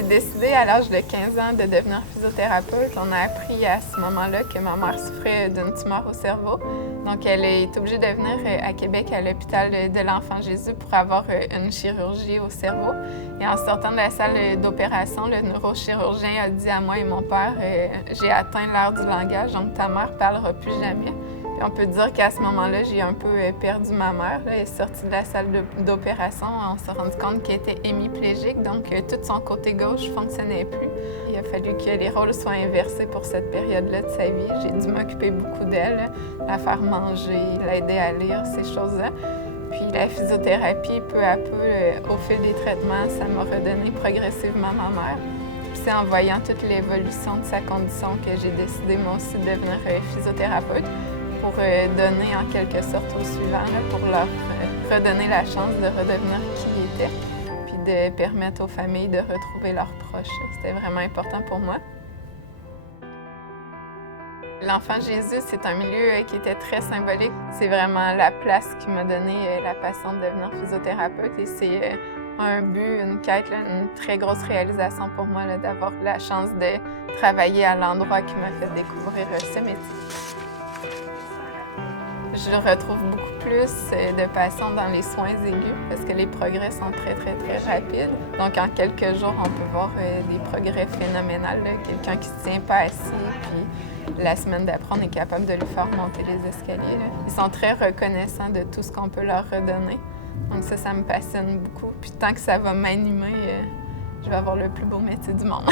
j'ai décidé à l'âge de 15 ans de devenir physiothérapeute, on a appris à ce moment-là que ma mère souffrait d'une tumeur au cerveau. Donc, elle est obligée de venir à Québec à l'hôpital de l'Enfant Jésus pour avoir une chirurgie au cerveau. Et en sortant de la salle d'opération, le neurochirurgien a dit à moi et mon père j'ai atteint l'ère du langage, donc ta mère parlera plus jamais. Puis on peut dire qu'à ce moment-là, j'ai un peu perdu ma mère. Elle est sortie de la salle d'opération. On s'est rendu compte qu'elle était hémiplégique, donc tout son côté gauche ne fonctionnait plus. Il a fallu que les rôles soient inversés pour cette période-là de sa vie. J'ai dû m'occuper beaucoup d'elle, la faire manger, l'aider à lire, ces choses-là. Puis la physiothérapie, peu à peu, au fil des traitements, ça m'a redonné progressivement ma mère. Puis c'est en voyant toute l'évolution de sa condition que j'ai décidé moi aussi de devenir physiothérapeute pour donner en quelque sorte aux suivants, pour leur redonner la chance de redevenir qui ils étaient, puis de permettre aux familles de retrouver leurs proches. C'était vraiment important pour moi. L'Enfant Jésus, c'est un milieu qui était très symbolique. C'est vraiment la place qui m'a donné la passion de devenir physiothérapeute et c'est un but, une quête, une très grosse réalisation pour moi d'avoir la chance de travailler à l'endroit qui m'a fait découvrir ce métier. Je retrouve beaucoup plus de passion dans les soins aigus parce que les progrès sont très rapides. Donc, en quelques jours, on peut voir des progrès phénoménaux. Quelqu'un qui ne se tient pas assis, puis la semaine d'après, on est capable de lui faire monter les escaliers. Ils sont très reconnaissants de tout ce qu'on peut leur redonner. Donc ça me passionne beaucoup. Puis tant que ça va m'animer, je vais avoir le plus beau métier du monde.